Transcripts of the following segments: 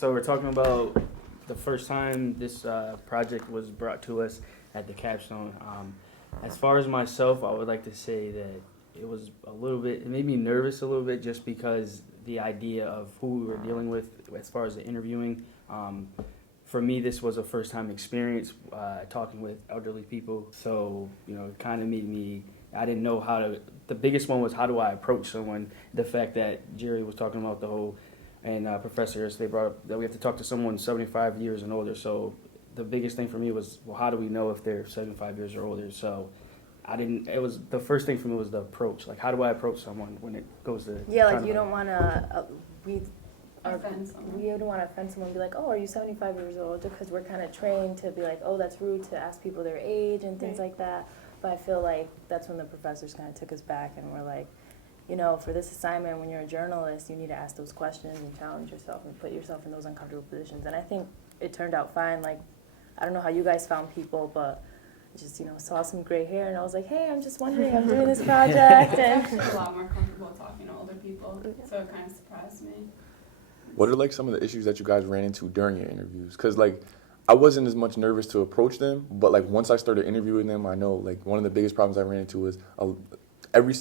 So we're talking about the first time this project was brought to us at the Capstone. As far as myself, I would like to say that it was a little bit, it made me nervous a little bit just because the idea of who we were dealing with as far as the interviewing. For me, this was a first time experience talking with elderly people. So, it kind of made me, I didn't know how to, the biggest one was how do I approach someone? The fact that Jerry was talking about the whole, and professors, they brought up that we have to talk to someone 75 years and older. So the biggest thing for me was, well, how do we know if they're 75 years or older? So the first thing for me was the approach. Like, how do I approach someone when it goes to... Yeah, like, you don't want to, we don't want to offend someone and be like, oh, are you 75 years old? Because we're kind of trained to be like, oh, that's rude to ask people their age and things like that. But I feel like that's when the professors kind of took us back and were like, for this assignment, when you're a journalist, you need to ask those questions and challenge yourself and put yourself in those uncomfortable positions. And I think it turned out fine. Like, I don't know how you guys found people, but I just, saw some gray hair and I was like, hey, I'm just wondering, I'm doing this project. And I'm actually a lot more comfortable talking to older people, so it kind of surprised me. What are like some of the issues that you guys ran into during your interviews? Because like I wasn't as much nervous to approach them, but like once I started interviewing them, I know like one of the biggest problems I ran into was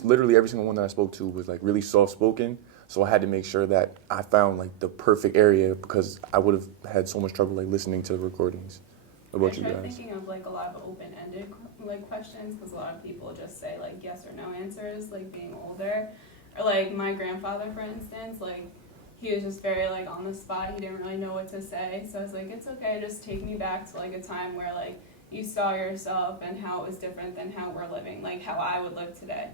literally every single one that I spoke to was like really soft spoken. So I had to make sure that I found like the perfect area because I would have had so much trouble like listening to the recordings. What about you guys? I tried thinking of like a lot of open-ended like questions because a lot of people just say like yes or no answers, like being older, or like my grandfather, for instance, like he was just very like on the spot. He didn't really know what to say, so I was like, it's okay, just take me back to like a time where like you saw yourself and how it was different than how we're living, like how I would live today.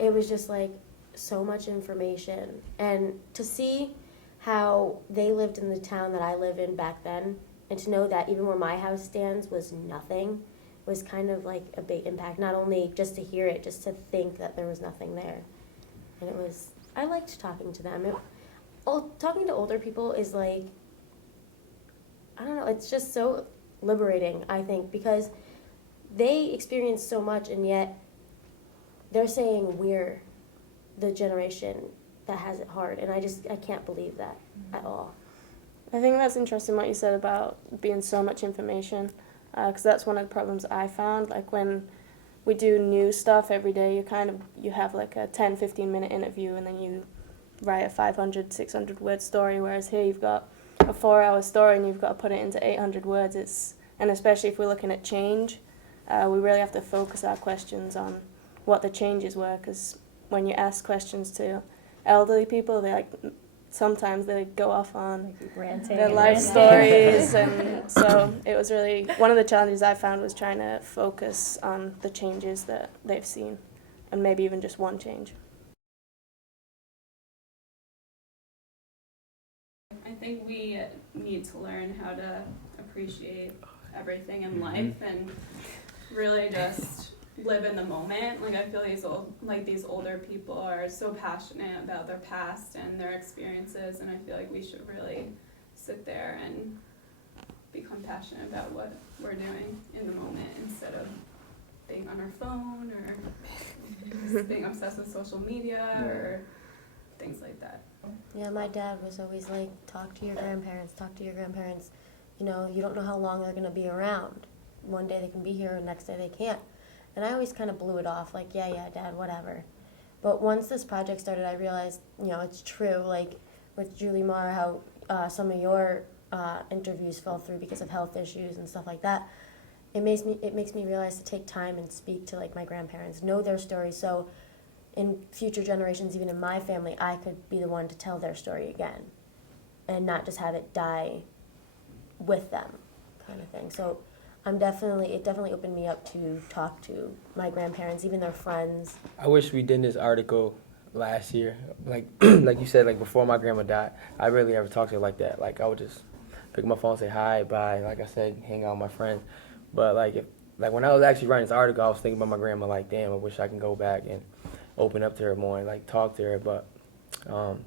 It was just like so much information, and to see how they lived in the town that I live in back then, and to know that even where my house stands was nothing, was kind of like a big impact. Not only just to hear it, just to think that there was nothing there. And I liked talking to them. Talking to older people is like, I don't know, it's just so liberating, I think, because they experience so much and yet they're saying we're the generation that has it hard. And I can't believe that at all. I think that's interesting what you said about being so much information, because that's one of the problems I found. Like when we do new stuff every day, you have like a 10, 15-minute interview and then you write a 500, 600-word story, whereas here you've got a 4-hour story and you've got to put it into 800 words. And especially if we're looking at change, we really have to focus our questions on what the changes were, because when you ask questions to elderly people, sometimes they go off on their life stories, and so it was really one of the challenges I found was trying to focus on the changes that they've seen, and maybe even just one change. I think we need to learn how to appreciate everything in life and really just live in the moment. Like I feel these older people are so passionate about their past and their experiences, and I feel like we should really sit there and become passionate about what we're doing in the moment instead of being on our phone or just being obsessed with social media or things like that. Yeah, my dad was always like, talk to your grandparents, talk to your grandparents. You don't know how long they're going to be around. One day they can be here, the next day they can't. And I always kind of blew it off, like, yeah, Dad, whatever. But once this project started, I realized, it's true, like with Julie Marr, how some of your interviews fell through because of health issues and stuff like that. It makes me realize to take time and speak to, like, my grandparents, know their stories, so in future generations, even in my family, I could be the one to tell their story again and not just have it die with them kind of thing. So it definitely opened me up to talk to my grandparents, even their friends. I wish we did this article last year. Like like you said, like before my grandma died, I rarely ever talked to her like that. Like I would just pick up my phone, say hi, bye, like I said, hang out with my friends. But like when I was actually writing this article, I was thinking about my grandma, like, damn, I wish I can go back and open up to her more and like talk to her. But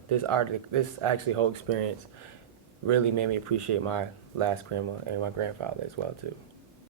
this whole experience really made me appreciate my last grandma and my grandfather as well too.